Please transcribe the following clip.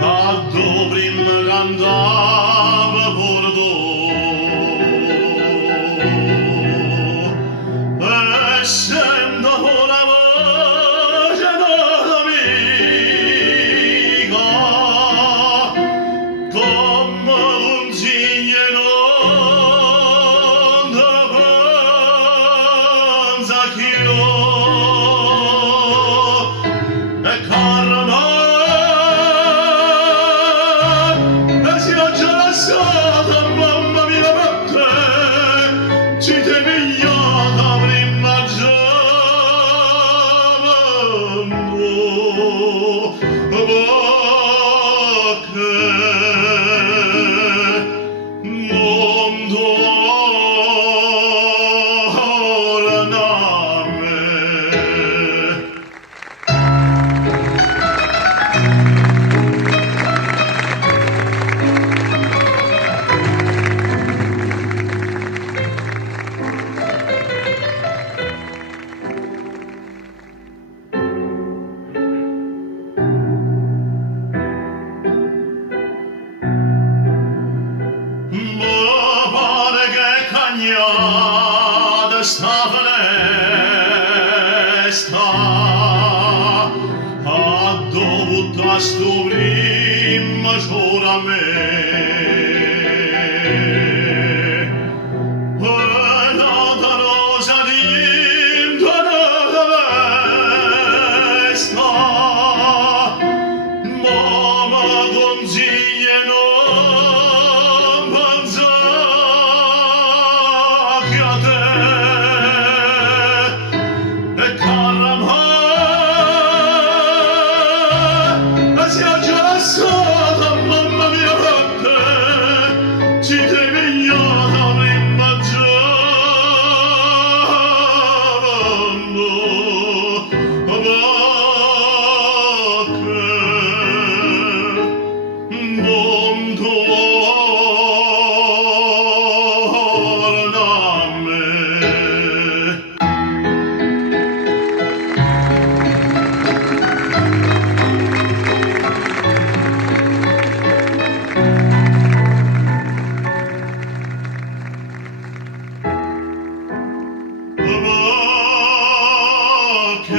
a Dobrim andava Bordeaux, essendo la voce dell'amica, come un zignero da Panzacchio, e carma e si lancia la strada, mamma mia, per te ci te pigliata prima giovane, perché mondo orname. Ma pare che cagnata sta finestra ha dovuto a sto prima giuramento. E la rosa dinto nella destra, mamma consiglia non pensare a te, e carama e si aggia la strada, mamma mia, per te ci devi pigliata prima giovane, perché mondo orname. Perché